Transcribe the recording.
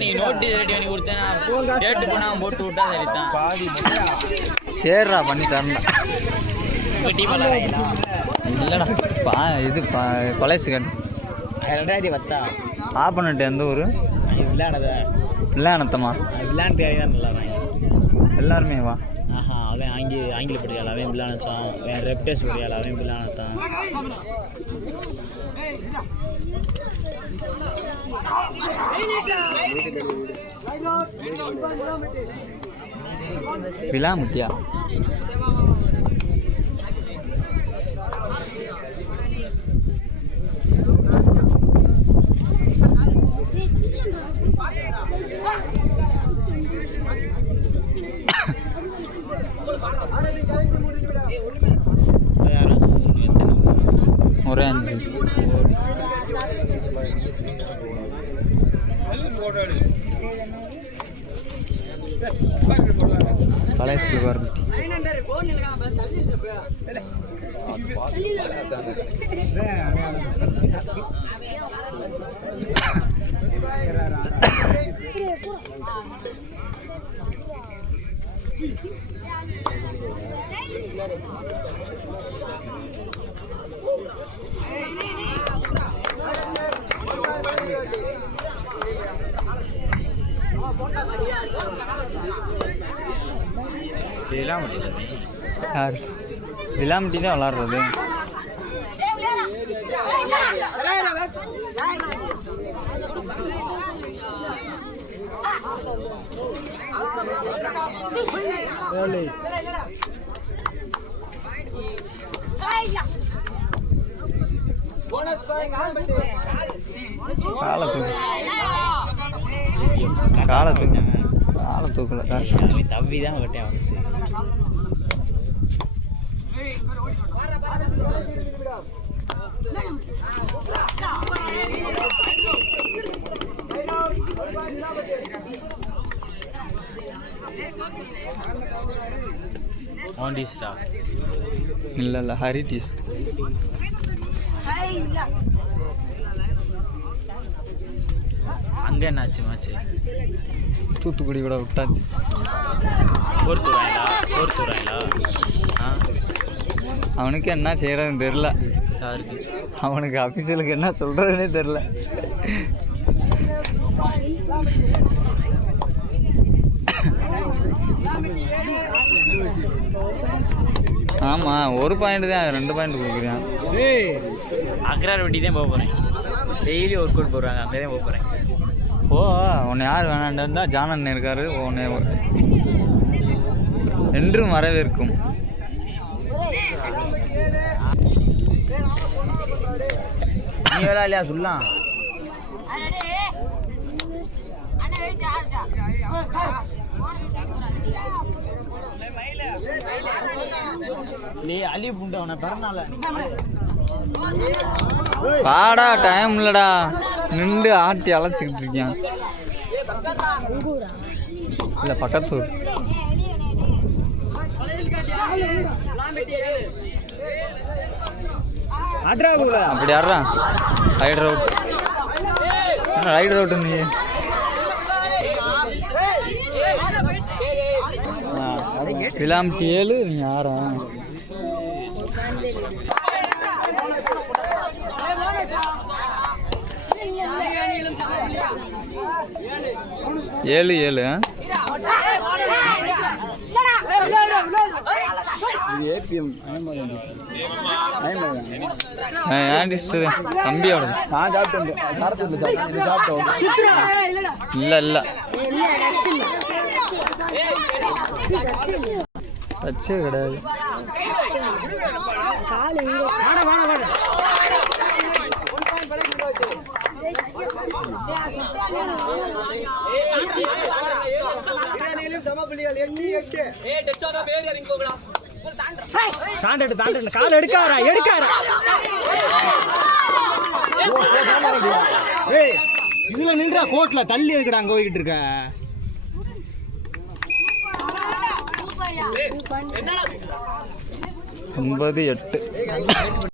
நீ notice ready பண்ணி கொடுத்தேன்னா டேட்டு போனால் போட்டு விட்டா சரிதான். சரிடா பண்ணி தரேன்டா. இல்லைடா இது கொலைசு கட்டு 2010 ஆப்பனட்டு எந்த ஊர்? வில்லானத்தம்மா. வில்லானத்து தான் நல்லா எல்லாருமே வா. அவன் ஆங்கில படிக்கால அவன் வில்லானத்தான், அவன் ரெப்டேஸ் படிக்கால அவன் வில்லானத்தான். விலாமுத்தியா ஒரு 5 கலைசில் வரட்டி யார் விளாமட்டி தான் விளாட்றது. காலை தூக்கல தம்பி தான் விட்டேன் அவசு. இல்லை ஹரி டீஸ்ட். அங்கே என்னாச்சு மேட்ச்சு? தூத்துக்குடி கூட விட்டாச்சு. ஒருத்தூராயிலா அவனுக்கு என்ன செய்யறதுன்னு தெரில. யாருக்கு? அவனுக்கு அஃபீஷியலுக்கு என்ன சொல்கிறதுனே தெரில. ஆமாம், 1 பாயிண்ட் தான், 2 பாயிண்ட் கொடுக்குறேன். அக்ரார் வட்டி தான் போக போகிறேன். டெய்லி ஒர்க் அவுட் போடுறாங்க, அங்கே தான் போக போகிறேன். ஓ, உன்னை யார் வேணான்னு இருந்தால் ஜானன் இருக்காரு. உன்னை என்றும் வரவேற்கும். நீ வேலை இல்லையா சொல்லலாம். அலி புண்டவன பிறநாள பாடா, டைம் இல்லடா, நின்று ஆட்டி அழைச்சிக்கிட்டு இருக்கேன். இல்லை பக்கத்தூர். அப்படி ஆடுறா. ரைட் ரவுட், என்ன ரைட் ரவுட்டு? நீ விளாம்பட்டி 7, நீ 6. ஏழு 7. தம்பியோட இல்லை இல்லை வச்சே கிடையாது. கால் எடுக்காரா ஏய் இதுல நில்றா கோட்ல தள்ளி எதுக்குடா அங்க போய்கிட்டு இருக்க 9-8